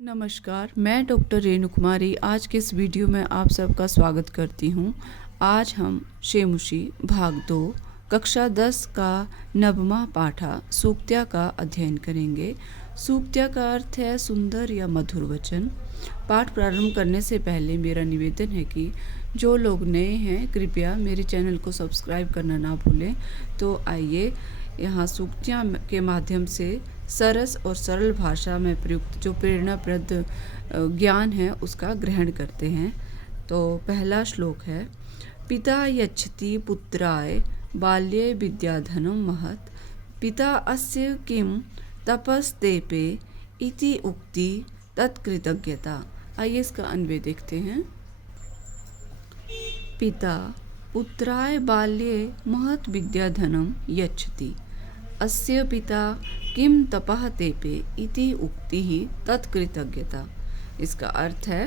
नमस्कार, मैं डॉक्टर रेणु कुमारी आज के इस वीडियो में आप सबका स्वागत करती हूँ। आज हम शेमुशी भाग 2 कक्षा 10 का नवमा पाठा सूक्त्या का अध्ययन करेंगे। सूक्त्या का अर्थ है सुंदर या मधुर वचन। पाठ प्रारंभ करने से पहले मेरा निवेदन है कि जो लोग नए हैं कृपया मेरे चैनल को सब्सक्राइब करना ना भूलें। तो आइए यहाँ सूक्तियाँ के माध्यम से सरस और सरल भाषा में प्रयुक्त जो प्रेरणाप्रद ज्ञान है उसका ग्रहण करते हैं। तो पहला श्लोक है, पिता यच्छति पुत्राय बाल्ये विद्याधनं महत्, पिता अस्य किं तपस्तेपे इति उक्ति तत्कृतज्ञता। आइए इसका अन्वय देखते हैं। पिता पुत्राय बाल्ये महत् विद्याधनं यच्छति, अस्य पिता किम तपः तेपे इति उक्तिः तत्कृतज्ञता। इसका अर्थ है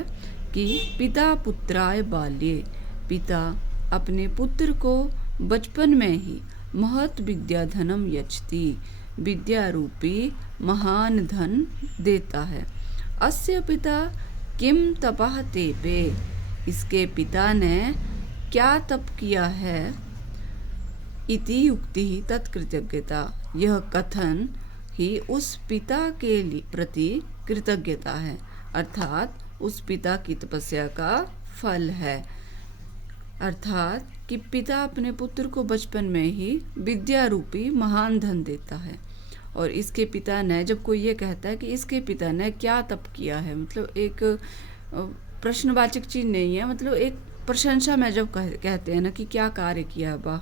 कि पिता पुत्राय बाल्ये, पिता अपने पुत्र को बचपन में ही महत् विद्याधनम यच्छति, विद्या रूपी महान धन देता है। अस्य पिता किम तपः तेपे, इसके पिता ने क्या तप किया है। इति उक्ति ही तत्कृतज्ञता, यह कथन ही उस पिता के प्रति कृतज्ञता है, अर्थात उस पिता की तपस्या का फल है। अर्थात कि पिता अपने पुत्र को बचपन में ही विद्या रूपी महान धन देता है। और इसके पिता ने, जब कोई ये कहता है कि इसके पिता ने क्या तप किया है, मतलब एक प्रश्नवाचक चीज नहीं है, मतलब एक प्रशंसा में जब कहते हैं ना कि क्या कार्य किया वाह,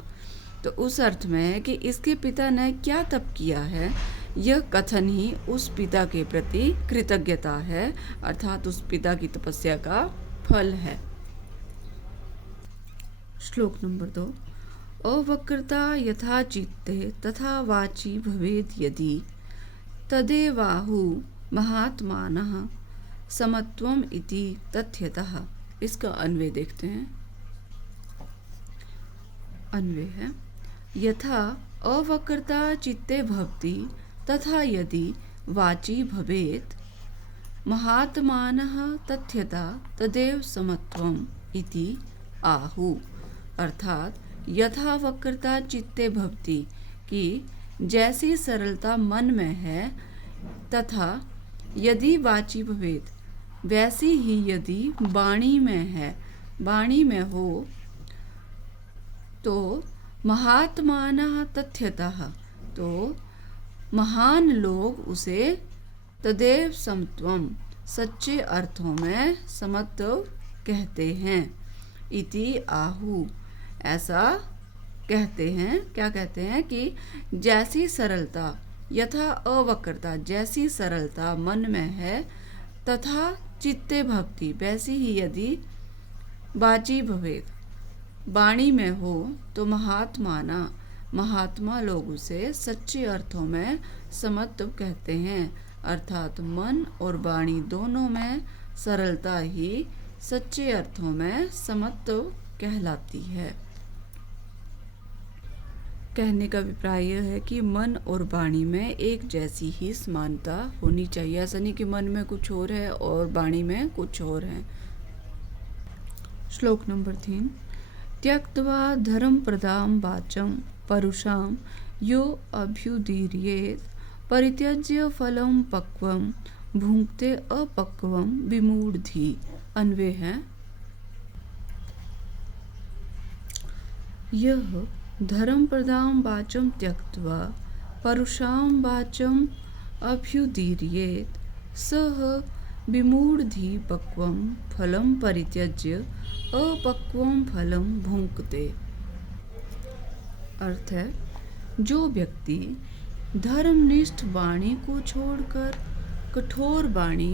तो उस अर्थ में है कि इसके पिता ने क्या तप किया है। यह कथन ही उस पिता के प्रति कृतज्ञता है, अर्थात उस पिता की तपस्या का फल है। श्लोक नंबर 2, अवक्रता यथा चित्ते तथा वाची भवेद यदि, तदेवाहु महात्मानः समत्वम इति तथ्यतः। इसका अन्वय देखते हैं। अन्वय है, यथा अवक्रता चित्ते भवति तथा यदि वाची भवेत्, महात्मानः तथ्यता तदेव समत्वम इति आहु। अर्थात यथा वक्रता चित्ते भवति, कि जैसी सरलता मन में है, तथा यदि वाची भवेत्, वैसी ही यदि वाणी में है, वाणी में हो, तो महात्मानः तथ्यतः, तो महान लोग उसे तदेव समत्वम, सच्चे अर्थों में समत्व कहते हैं। इति आहु, ऐसा कहते हैं। क्या कहते हैं कि जैसी सरलता, यथा अवक्रता, जैसी सरलता मन में है, तथा चित्ते भक्ति, वैसी ही यदि वाची भवेद, वाणी में हो, तो महात्माना, महात्मा लोग उसे सच्चे अर्थों में समत्व कहते हैं। अर्थात मन और वाणी दोनों में सरलता ही सच्चे अर्थों में समत्व कहलाती है। कहने का अभिप्राय यह है कि मन और वाणी में एक जैसी ही समानता होनी चाहिए। ऐसा नहीं कि मन में कुछ और है और वाणी में कुछ और है। श्लोक नंबर 3, त्यक्त्वा धर्मप्रदां वाचं परुषां यो अभ्युदीर्येत्, परित्यज्य फलं पक्वं भुङ्क्ते अपक्वं विमूढधि। अन्वय है, यह धर्मप्रदां वाचं त्यक्त्वा परुषां वाचं अभ्युदीर्येत्, सः विमूढधि पक्वं फलं परित्यज्य अपक्वं फलं भुङ्क्ते। अर्थ है, जो व्यक्ति धर्मनिष्ठ वाणी को छोड़कर कठोर वाणी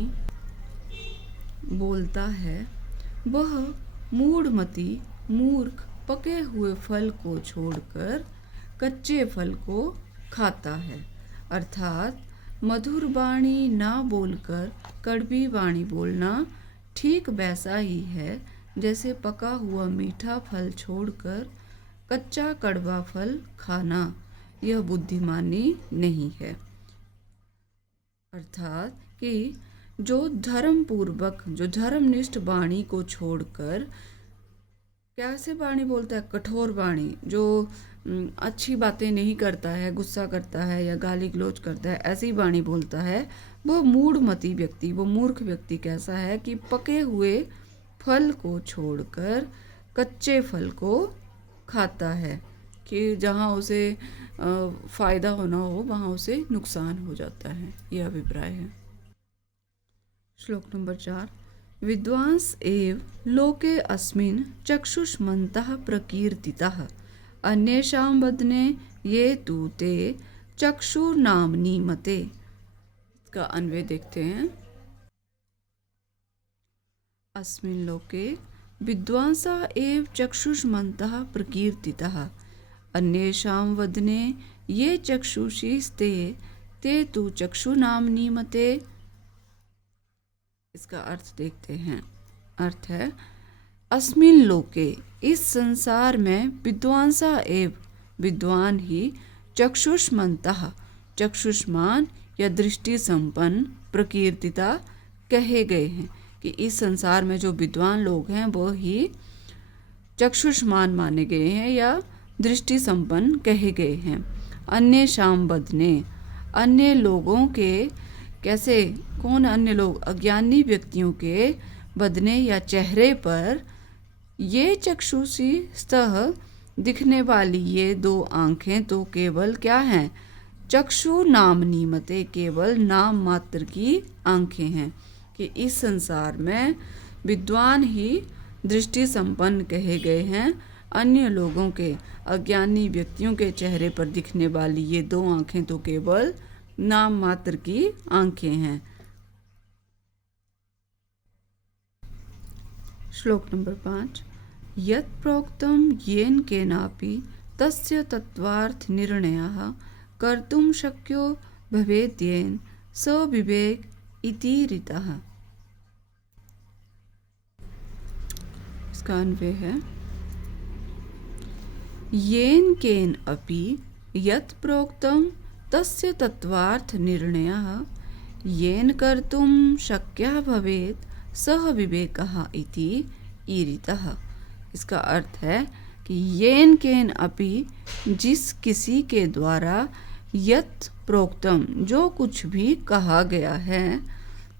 बोलता है, वह मूढ़मति मूर्ख पके हुए फल को छोड़कर कच्चे फल को खाता है। अर्थात मधुर वाणी ना बोलकर कड़वी वाणी बोलना ठीक वैसा ही है जैसे पका हुआ मीठा फल छोड़कर कच्चा कड़वा फल खाना। यह बुद्धिमानी नहीं है। अर्थात कि जो धर्म पूर्वक, जो धर्मनिष्ठ वाणी को छोड़कर, कैसे वाणी बोलता है, कठोर वाणी, जो अच्छी बातें नहीं करता है, गुस्सा करता है या गाली गलौज करता है, ऐसी वाणी बोलता है, वो मूढ़मती व्यक्ति, वो मूर्ख व्यक्ति कैसा है कि पके हुए फल को छोड़कर कच्चे फल को खाता है, कि जहाँ उसे फ़ायदा होना हो वहाँ उसे नुकसान हो जाता है। यह अभिप्राय है। श्लोक नंबर 4। विद्वांस एव लोके अस्मिन् चक्षुष्मन्तः प्रकीर्तितः अन्येषां वदने ये तु ते चक्षुर्नाम्नि मते। इसका अन्वय देखते हैं। अस्मिन् लोके विद्वांसा एव चक्षुष्मन्तः प्रकीर्तितः अन्येषां वदने ये चक्षुषीस्ते ते तु चक्षुनाम्नि मते। इसका अर्थ देखते हैं। अर्थ है, अस्मिन् लोके, इस संसार में, विद्वांसा एव, विद्वान ही, चक्षुष्मन्तः, चक्षुष्मान या दृष्टि संपन्न, प्रकीर्तिता, कहे गए हैं, कि इस संसार में जो विद्वान लोग हैं वो ही चक्षुष्मान माने गए हैं या दृष्टि संपन्न कहे गए हैं। अन्य शाम बदने, अन्य लोगों के, कैसे, कौन अन्य लोग, अज्ञानी व्यक्तियों के बदने या चेहरे पर, ये चक्षुषी स्तः, दिखने वाली ये दो आंखें तो केवल क्या हैं, चक्षु नामनी मते, केवल नाम मात्र की आंखें हैं, कि इस संसार में विद्वान ही दृष्टि संपन्न कहे गए हैं, अन्य लोगों के, अज्ञानी व्यक्तियों के चेहरे पर दिखने वाली ये दो आंखें तो केवल नाम मात्र की आंखें हैं। श्लोक नंबर 5। यत् प्रोक्तं येन केनापि तस्य तत्त्वार्थ निर्णयः कर्तुं शक्यो भवेत् येन स विवेक इति रीतः। इसका अन्वय है, येन केन अपि यत् प्रोक्तं तस्य तत्त्वार्थ निर्णयः येन कर्तुं शक्यः भवेत् सः विवेकः इति ईरितः। इसका अर्थ है कि येन केन अपि, जिस किसी के द्वारा, यत् प्रोक्तम, जो कुछ भी कहा गया है,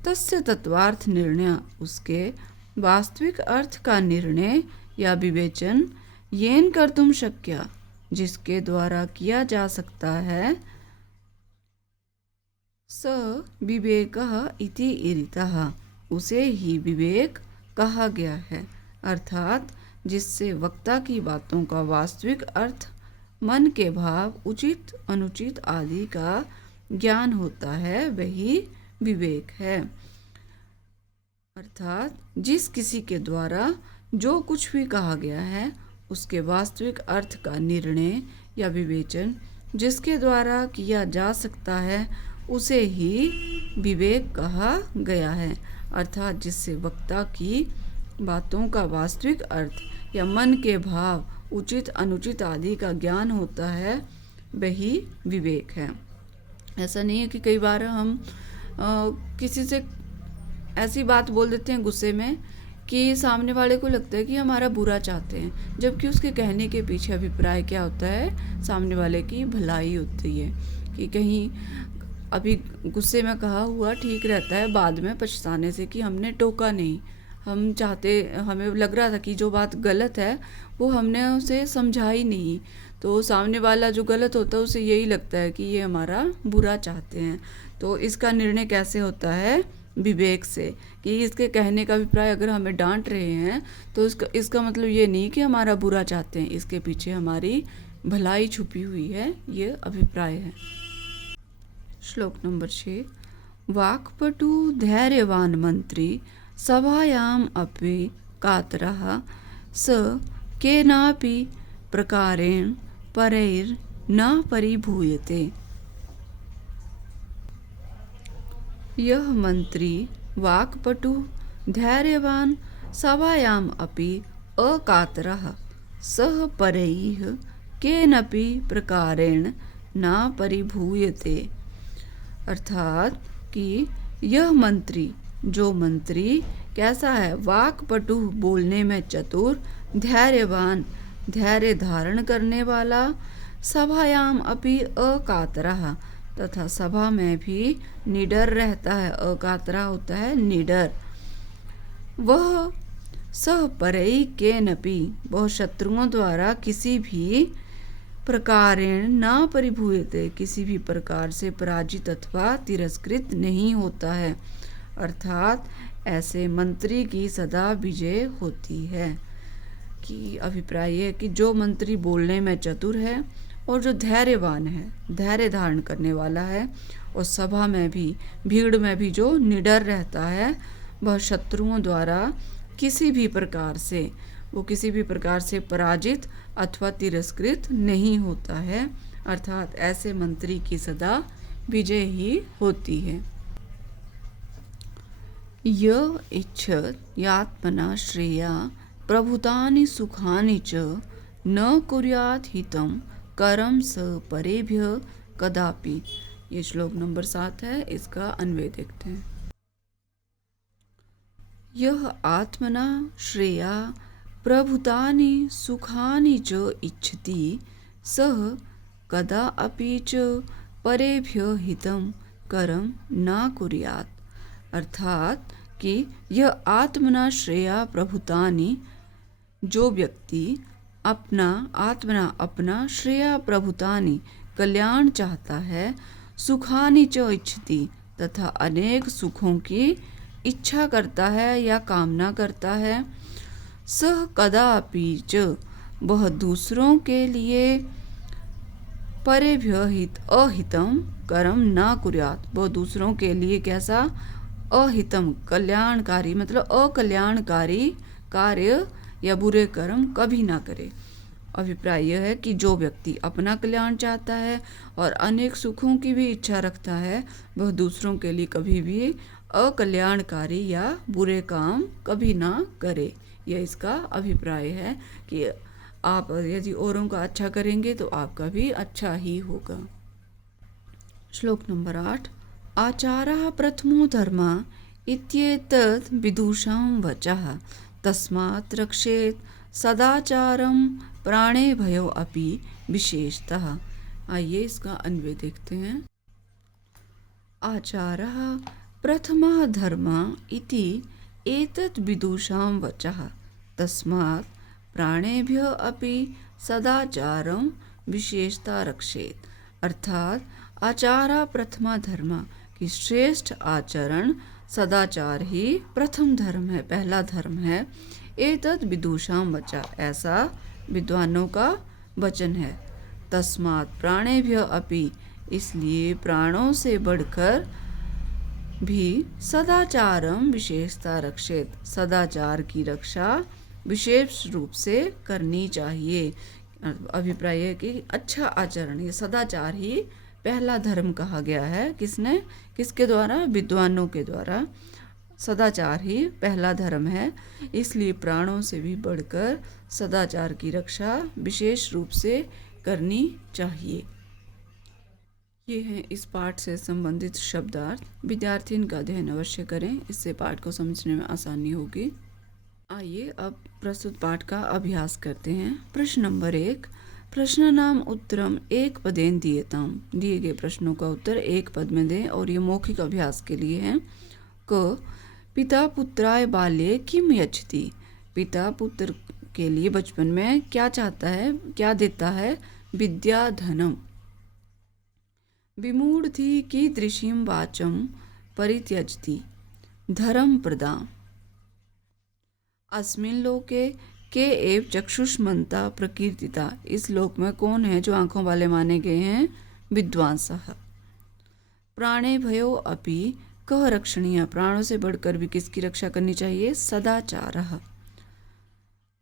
तस्य तत्वार्थ निर्णय, उसके वास्तविक अर्थ का निर्णय या विवेचन, येन कर्तुम शक्य, जिसके द्वारा किया जा सकता है, स विवेकः इति ईरितः, उसे ही विवेक कहा गया है। अर्थात जिससे वक्ता की बातों का वास्तविक अर्थ, मन के भाव, उचित अनुचित आदि का ज्ञान होता है, वही विवेक है। अर्थात जिस किसी के द्वारा जो कुछ भी कहा गया है, उसके वास्तविक अर्थ का निर्णय या विवेचन जिसके द्वारा किया जा सकता है, उसे ही विवेक कहा गया है। अर्थात जिससे वक्ता की बातों का वास्तविक अर्थ या मन के भाव, उचित अनुचित आदि का ज्ञान होता है, वही विवेक है। ऐसा नहीं है कि कई बार हम किसी से ऐसी बात बोल देते हैं गुस्से में कि सामने वाले को लगता है कि हमारा बुरा चाहते हैं, जबकि उसके कहने के पीछे अभिप्राय क्या होता है, सामने वाले की भलाई होती है। कि कहीं अभी गुस्से में कहा हुआ ठीक रहता है, बाद में पछताने से कि हमने टोका नहीं, हम चाहते, हमें लग रहा था कि जो बात गलत है वो हमने उसे समझा ही नहीं, तो सामने वाला जो गलत होता है उसे यही लगता है कि ये हमारा बुरा चाहते हैं। तो इसका निर्णय कैसे होता है, विवेक से, कि इसके कहने का अभिप्राय अगर हमें डांट रहे हैं तो इसका मतलब ये नहीं कि हमारा बुरा चाहते हैं, इसके पीछे हमारी भलाई छुपी हुई है, ये अभिप्राय है। श्लोक नंबर 6। वाक्पटु धैर्यवान मंत्री सभायाम अपि कातरः स केनापि प्रकारेण परैर् न परिभूयते। यह मंत्री वाक्पटु धैर्यवान सभायाम अपि अकातरः सः परैः केनपि प्रकारेण न परिभूयते। अर्थात कि यह मंत्री जो मंत्री कैसा है? वाक्पटु, बोलने में चतुर, धैर्यवान, धैर्य धारण करने वाला, सभायाम अपि अकातरः, तथा सभा में भी निडर रहता है। अकातरा होता है निडर। वह सह परई केनपि, वह शत्रुओं द्वारा किसी भी प्रकारेण न परिभूयते, किसी भी प्रकार से पराजित अथवा तिरस्कृत नहीं होता है। अर्थात ऐसे मंत्री की सदा विजय होती है। कि अभिप्राय है कि जो मंत्री बोलने में चतुर है और जो धैर्यवान है, धैर्य धारण करने वाला है, और सभा में भी, भीड़ में भी जो निडर रहता है, वह शत्रुओं द्वारा किसी भी प्रकार से, वो किसी भी प्रकार से पराजित अथवा तिरस्कृत नहीं होता है। अर्थात ऐसे मंत्री की सदा विजय ही होती है। य इच्छत यात्मना श्रेया प्रभुतानि सुखानि च न कुर्यात् हितं करम स परेभ्य कदापि। ये श्लोक नंबर 7 है। इसका अन्वय देखते हैं। यह आत्मना श्रेया प्रभुतानि सुखानि च इच्छति सह कदापि च परेभ्य हितं करम न कुर्यात्। अर्थात कि यह आत्मना श्रेया प्रभुतानि, जो व्यक्ति अपना श्रेया प्रभुतानि, कल्याण चाहता है, सुखानि च इच्छति, तथा अनेक सुखों की इच्छा करता है या कामना करता है, सह कदापि च, वह दूसरों के लिए परेभ्य अहितम कर्म न कुर्यात्, वह दूसरों के लिए कैसा? अहितम, कल्याणकारी, मतलब अकल्याणकारी कार्य या बुरे कर्म कभी ना करे। अभिप्राय यह है कि जो व्यक्ति अपना कल्याण चाहता है और अनेक सुखों की भी इच्छा रखता है, वह दूसरों के लिए कभी भी अकल्याणकारी या बुरे काम कभी ना करे। यह इसका अभिप्राय है कि आप यदि औरों का अच्छा करेंगे तो आपका भी अच्छा ही होगा। श्लोक नंबर 8। आचारः प्रथमो धर्म इत्येतद् विदुषां वचः तस्मात् रक्षेत् सदाचारं प्राणे भयो अपि विशेषतः। आइए इसका अन्वय देखते हैं। आचारः प्रथमः धर्म इति एतद् विदुषां वचः तस्मात् प्राणेभ्यः अपि सदाचारं विशेषतः रक्षेत्। अर्थात आचारा प्रथमा धर्म, कि श्रेष्ठ आचरण सदाचार ही प्रथम धर्म है, पहला धर्म है। एतद् विदुषां वचा, ऐसा विद्वानों का वचन है। तस्मात् प्राणेभ्यः अपि, इसलिए प्राणों से बढ़कर भी सदाचारम विशेषता रक्षेत, सदाचार की रक्षा विशेष रूप से करनी चाहिए। अभिप्राय है कि अच्छा आचरण, ये सदाचार ही पहला धर्म कहा गया है। किसके द्वारा? विद्वानों के द्वारा। सदाचार ही पहला धर्म है, इसलिए प्राणों से भी बढ़कर सदाचार की रक्षा विशेष रूप से करनी चाहिए। ये हैं इस पाठ से संबंधित शब्दार्थ। विद्यार्थी इनका अध्ययन अवश्य करें, इससे पाठ को समझने में आसानी होगी। आइए अब प्रस्तुत पाठ का अभ्यास करते हैं। प्रश्न नंबर 1। प्रश्नानाम उत्तरम एक पदेन दीयताम। दिए गए प्रश्नों का उत्तर एक पद में दें और ये मौखिक अभ्यास के लिए है। क पिता पुत्राय बाल्ये किम यच्छति। पिता पुत्र के लिए बचपन में क्या चाहता है, क्या देता है? विद्या धनम। विमूढ़धि कीदृशीं वाचं परित्यजति धर्म प्रदाम्। अस्मिन् लोके के एव चक्षुष्मन्ता प्रकीर्तिता। इस लोक में कौन है जो आंखों वाले माने गए हैं? विद्वांसः। प्राणे भयो अपि कः रक्षणीय। प्राणों से बढ़कर भी किसकी रक्षा करनी चाहिए? सदाचारः।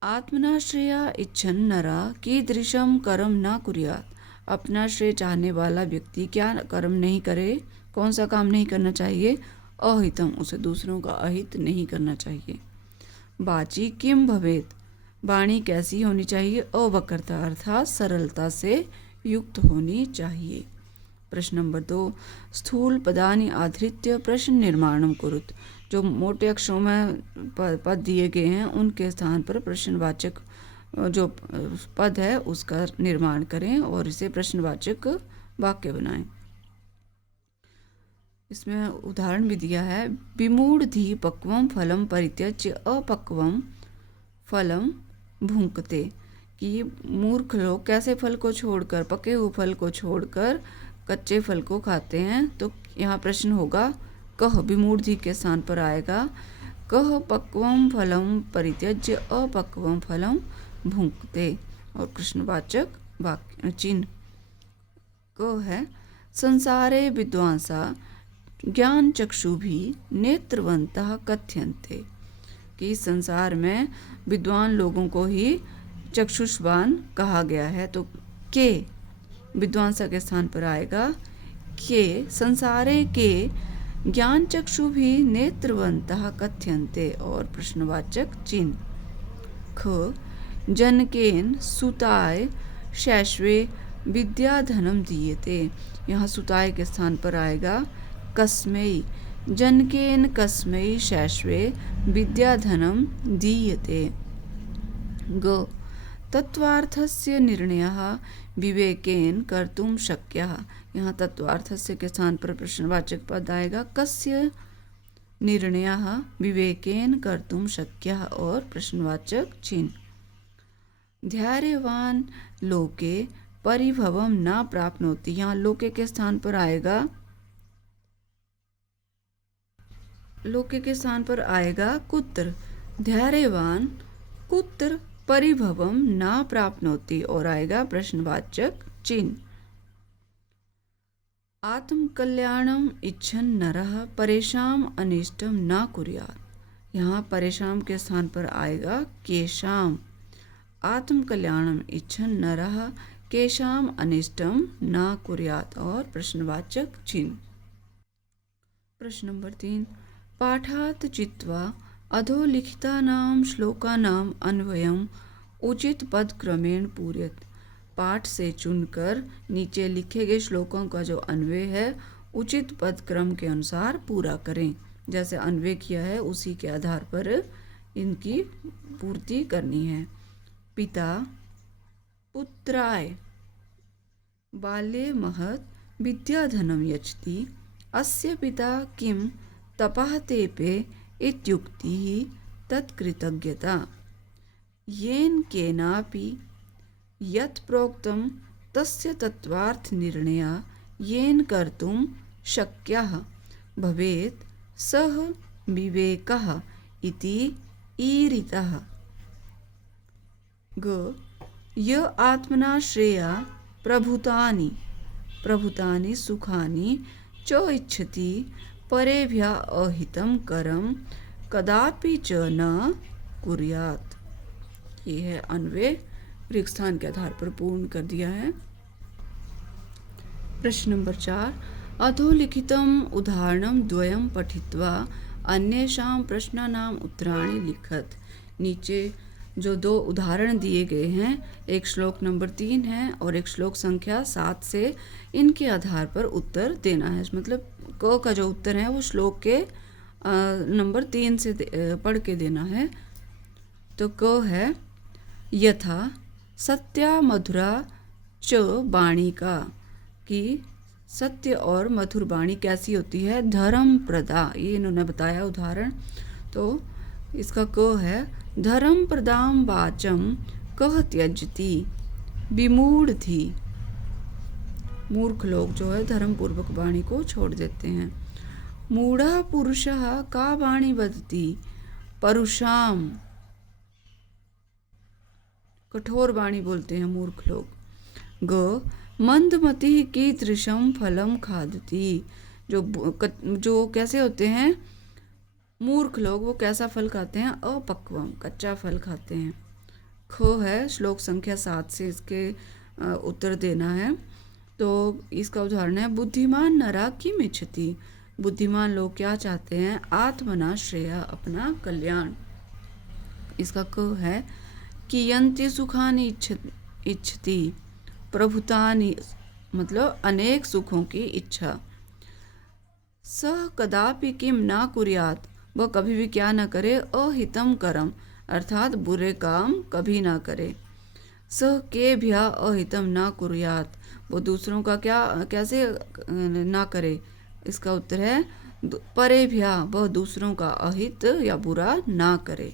आत्मना श्रेया इच्छन् नरा कीदृशं कर्म न कुर्यात्। अपना श्रेय चाहने वाला व्यक्ति क्या कर्म नहीं करे, कौन सा काम नहीं करना चाहिए? अहितम, उसे दूसरों का अहित नहीं करना चाहिए। वाची किम भवेत। वाणी कैसी होनी चाहिए? अवक्रता, अर्थात सरलता से युक्त होनी चाहिए। प्रश्न नंबर 2। स्थूल पदानि आधृत्य प्रश्न निर्माणं कुरुत। जो मोटे अक्षरों में पद दिए गए हैं उनके स्थान पर प्रश्नवाचक जो पद है उसका निर्माण करें और इसे प्रश्नवाचक वाक्य बनाएं। इसमें उदाहरण भी दिया है, विमूढ़धि पक्वम फलम परित्यज्य अपक्वम फलम भुंक्ते, कि मूर्ख लोग कैसे फल को छोड़कर, पके हुए फल को छोड़कर कच्चे फल को खाते हैं। तो यहाँ प्रश्न होगा कह, विमूढ़धि के स्थान पर आएगा कह पक्वम फलम परित्यज्य अपक्वम फलम भुंक्ते, और प्रश्नवाचक वाक्य चिन्ह क है, संसारे विद्वांसा ज्ञान चक्षु भी नेत्रवंतः कथ्यन्ते, कि संसार में विद्वान लोगों को ही चक्षुष्वान कहा गया है। तो के विद्वांसा के स्थान पर आएगा के, संसारे के ज्ञान चक्षु भी नेत्रवंतः कथ्यन्ते, और प्रश्नवाचक चिन्ह ख, जनकेन सुताय शैश्वे विद्याधनम दीयते, यहाँ सुताय के स्थान पर आएगा कस्मै, जनकेन कस्मै शैश्वे विद्याधनम दीयते। ग, तत्वार्थस्य निर्णयः विवेकेन कर्तुं शक्यः, यहाँ तत्वार्थस्य के स्थान पर प्रश्नवाचक पद आएगा कस्य निर्णयः विवेकेन कर्तुं शक्यः, और प्रश्नवाचक चिन्ह धैर्यवान लोके परिभवम न प्राप्नोति, यहाँ लोके के स्थान पर आएगा कुत्र, धैर्यवान कुत्र परिभवम न प्राप्नोति, और आएगा प्रश्नवाचक चिन्ह आत्मकल्याणम इच्छन नरः परेशान अनिष्टम न कुर्यात्, यहाँ परेशान के स्थान पर आएगा केशाम, आत्मकल्याणम इच्छन नरः केशाम अनिष्टम न कुर्यात्, और प्रश्नवाचक चिन्ह। प्रश्न नंबर 3, पाठात् चित्वा अधोलिखितानां श्लोकानां अन्वयम् उचित पद क्रमेण पूरयेत्, पाठ से चुनकर नीचे लिखे गए श्लोकों का जो अन्वय है उचित पद क्रम के अनुसार पूरा करें। जैसे अन्वय किया है उसी के आधार पर इनकी पूर्ति करनी है। पिता पुत्राय बाल्ये महत् विद्याधनं यच्छति, अस्य पिता किं तपः तेपे इत्युक्तिः तत्कृतज्ञता, येन केनापि यत् प्रोक्तं तस्य तत्त्वार्थ निर्णयः येन कर्तुं शक्यः भवेत् सः विवेकः इति ईरितः। ग, य आत्मना श्रेया प्रभुतानि सुखानि च इच्छति परेभ्यः अहितं करम कदापि च न कुर्यात्। ये है अन्वय, रिक्स्थान के आधार पर पूर्ण कर दिया है। प्रश्न नंबर 4, अधोलिखितम् उदाहरणं द्वयं पठित्वा अन्येषां प्रश्नानाम् उत्तराणि लिखत। नीचे जो 2 उदाहरण दिए गए हैं, एक श्लोक नंबर 3 है और एक श्लोक संख्या 7 से, इनके आधार पर उत्तर देना है। मतलब क का जो उत्तर है वो श्लोक के नंबर 3 से पढ़ के देना है। तो क है यथा सत्या मधुरा च वाणी का, कि सत्य और मधुर वाणी कैसी होती है, धर्म प्रदा, ये इन्होंने बताया उदाहरण। तो इसका क है धर्म प्रदाम वाचम कह त्यजति विमूढ़धि, मूर्ख लोग जो है धर्म पूर्वक वाणी को छोड़ देते हैं। मूढ़ा पुरुषः का वाणी वदति परुषाम, कठोर वाणी बोलते हैं मूर्ख लोग। ग, मंदमति कीदृशं फलम खादति, जो कैसे होते हैं मूर्ख लोग, वो कैसा फल खाते हैं, अपक्वम, कच्चा फल खाते हैं। ख है श्लोक संख्या 7 से इसके उत्तर देना है। तो इसका उदाहरण है बुद्धिमान नरा किम इच्छति, बुद्धिमान लोग क्या चाहते हैं, आत्मना श्रेया, अपना कल्याण। इसका क है कियन्ति सुखानि इच्छति प्रभुतानि, मतलब अनेक सुखों की इच्छा। सह कदापि किम ना कुर्यात् वह कभी भी क्या ना करे, अहितम करम अर्थात बुरे काम कभी ना करे। स के भ्या अहितम ना कुर्यात, वो दूसरों का क्या कैसे ना करे, इसका उत्तर है परे भ्या, वह दूसरों का अहित या बुरा ना करे।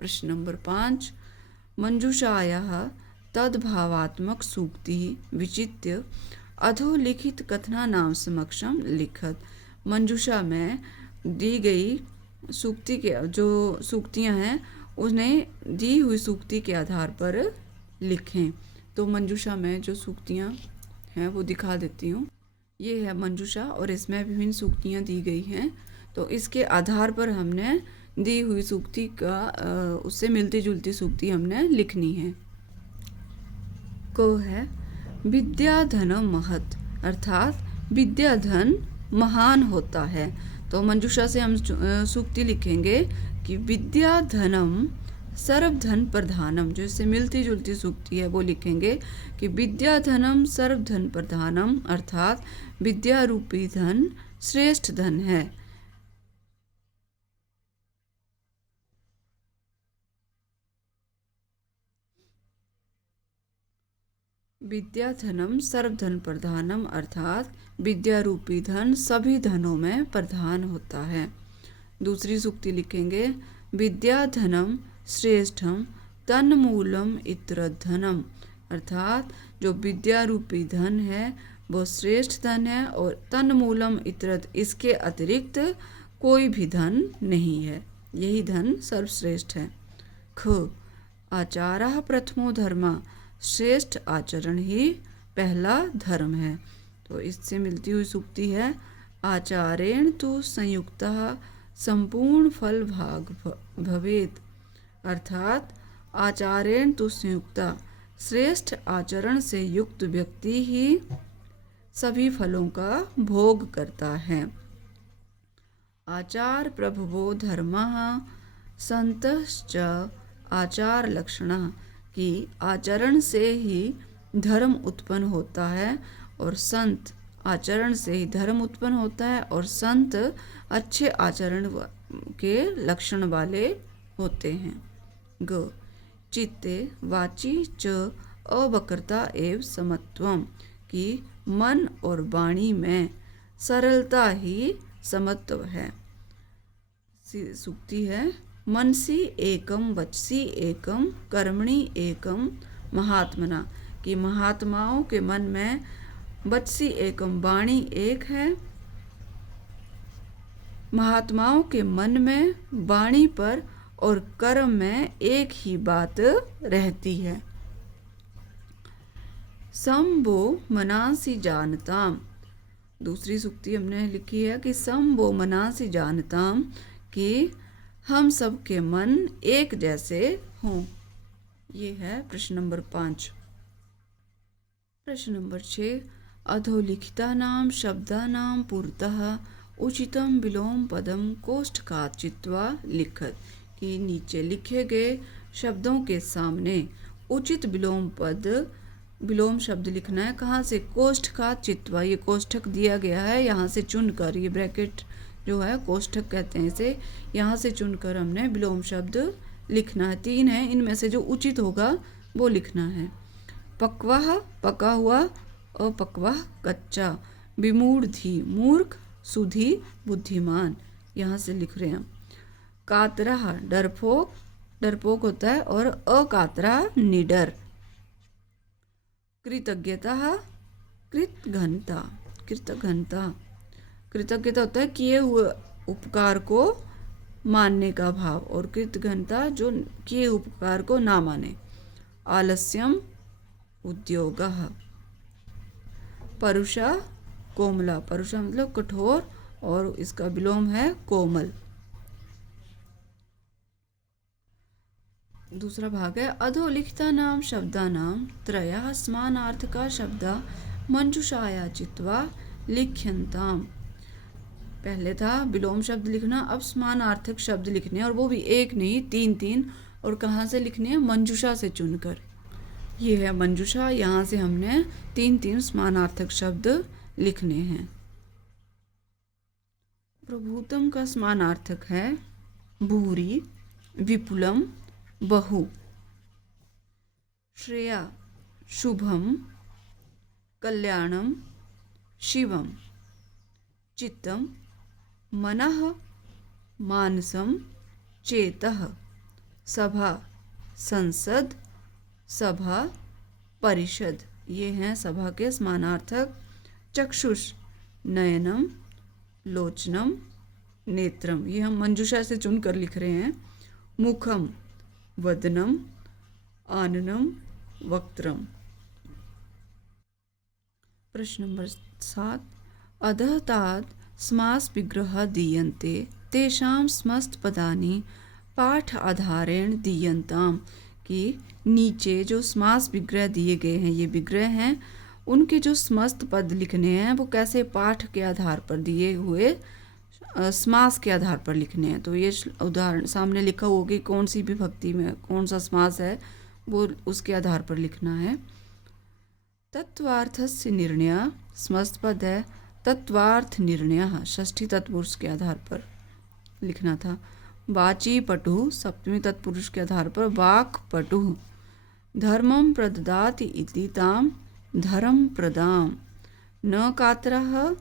प्रश्न नंबर 5, मंजूषायाः तद्भावात्मक सूक्ति विचित्य अधोलिखित कथनानां समक्षम लिखत। मंजूषा में दी गई सूक्ति के जो सूक्तियां हैं उन्हें दी हुई सूक्ति के आधार पर लिखें। तो मंजूषा में जो सूक्तियां हैं वो दिखा देती हूँ। ये है मंजूषा और इसमें विभिन्न सूक्तियां दी गई हैं। तो इसके आधार पर हमने दी हुई सूक्ति का उससे मिलती जुलती सूक्ति हमने लिखनी है। को है विद्याधनम महत्, अर्थात विद्याधन महान होता है। तो मंजूषा से हम सूक्ति लिखेंगे कि विद्याधनम सर्वधन प्रधानम, जो इससे मिलती जुलती सूक्ति है वो लिखेंगे कि विद्याधनम सर्वधन प्रधानम, अर्थात विद्या रूपी धन श्रेष्ठ धन है। विद्याधनम सर्वधन प्रधानम, अर्थात विद्या रूपी धन सभी धनों में प्रधान होता है। दूसरी सूक्ति लिखेंगे विद्याधनम श्रेष्ठम तन्मूलम इतरधनम, अर्थात जो विद्या रूपी धन है वो श्रेष्ठ धन है और तन्मूलम इतरत, इसके अतिरिक्त कोई भी धन नहीं है, यही धन सर्वश्रेष्ठ है। ख आचारः प्रथमो धर्म, श्रेष्ठ आचरण ही पहला धर्म है। तो इससे मिलती हुई सूक्ति है आचारेण तु संयुक्तः संपूर्ण फल भाग भवेत, अर्थात आचारेण तु संयुक्ता, श्रेष्ठ आचरण से युक्त व्यक्ति ही सभी फलों का भोग करता है। आचार प्रभवो धर्मः संतश्च आचार लक्षणः, कि आचरण से ही धर्म उत्पन्न होता है और संत आचरण से ही धर्म उत्पन्न होता है और संत अच्छे आचरण के लक्षण वाले होते हैं। ग चित्ते वाची च अवक्रता एव समत्वम, कि मन और वाणी में सरलता ही समत्व है। सूक्ति है मनसी एकम वचसी एकम कर्मणि एकम महात्मना, कि महात्माओं के मन में वचसी एकम वाणी एक है, महात्माओं के मन में वाणी पर और कर्म में एक ही बात रहती है। समबो मनासी जानताम, दूसरी सूक्ति हमने लिखी है कि समबो मनासी जानताम, कि हम सब के मन एक जैसे हों। ये है प्रश्न नंबर 5। प्रश्न नंबर 6 अधोलिखितानां शब्दानां पुरतः उचितम विलोम पदम कोष्ठकात् चित्वा लिखत, कि नीचे लिखे गए शब्दों के सामने उचित विलोम शब्द लिखना है। कहाँ से? कोष्ठकात् चित्वा, ये कोष्ठक दिया गया है, यहाँ से चुनकर, ये ब्रैकेट जो है कोष्ठक कहते हैं इसे, यहाँ से चुनकर हमने विलोम शब्द लिखना है। 3 है, इनमें से जो उचित होगा वो लिखना है। पक्वाह पका हुआ, अपक्वाह कच्चा, विमूढ़ी मूर्ख, सुधी बुद्धिमान, यहाँ से लिख रहे हैं। कातरा डरपोक, डरपोक होता है, और अकातरा निडर। कृतज्ञता कृतघ्नता, कृतघ्नता कृतज्ञता होता है किए हुए उपकार को मानने का भाव, और कृतघ्नता जो किए उपकार को ना माने। आलस्यम उद्योगः। परुषा कोमला, परुषा मतलब कठोर और इसका विलोम है कोमल। दूसरा भाग है अधोलिखितानां शब्दानां त्रयः समानार्थका शब्दा मंजूषाया चित्वा लिख्यन्ताम्। पहले था विलोम शब्द लिखना, अब समानार्थक शब्द लिखने, और वो भी एक नहीं 3-3, और कहाँ से लिखने हैं? मंजूषा से चुनकर। ये है मंजूषा, यहाँ से हमने 3-3 समानार्थक शब्द लिखने हैं। प्रभूतम का समानार्थक है भूरि, विपुलम, बहु। श्रेया शुभम, कल्याणम, शिवम। चित्तम मनः, मानसम, चेतः। सभा संसद, सभा परिषद। ये हैं सभा के समानार्थक। चक्षुष नयनम, लोचनम, नेत्रम। ये हम मंजूषा से चुनकर लिख रहे हैं। मुखम वदनम, आननम, वक्त्रम। प्रश्न नंबर 7। अधः तात् समास विग्रह दीयन्ते तेषां समस्त पदानि पाठ आधारेण दीयन्ताम। कि नीचे जो समास विग्रह दिए गए हैं, ये विग्रह हैं, उनके जो समस्त पद लिखने हैं वो कैसे पाठ के आधार पर दिए हुए समास के आधार पर लिखने हैं। तो ये उदाहरण सामने लिखा होगा कि कौन सी विभक्ति में कौन सा समास है, वो उसके आधार पर लिखना है। तत्वार्थस्य निर्णय समस्त पद है। तत्वार्थ निर्णय षष्ठी तत्पुरुष के आधार पर लिखना था। वाची पटु सप्तमी तत्पुरुष के आधार पर वाक पटु। धर्मम प्रददाति इति ताम धर्म प्रदाम। न कातरः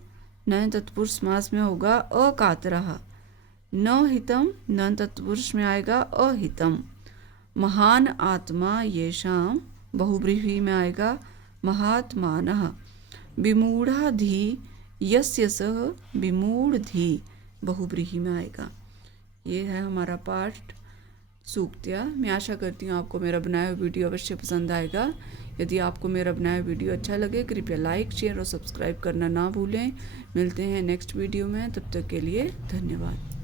न तत्पुरुष समास में होगा अकातरः। न हितम न तत्पुरुष में आएगा अहितम। महान आत्मा येषाम बहुव्रीहि में आएगा महात्मानः। विमूढ़ाधि यस्य सः विमूढ़धि बहुव्रीहि में आएगा। ये है हमारा पाठ सूक्तियाँ। मैं आशा करती हूँ आपको मेरा बनाया हुआ वीडियो अवश्य पसंद आएगा। यदि आपको मेरा बनाया वीडियो अच्छा लगे कृपया लाइक, शेयर और सब्सक्राइब करना ना भूलें। मिलते हैं नेक्स्ट वीडियो में, तब तक के लिए धन्यवाद।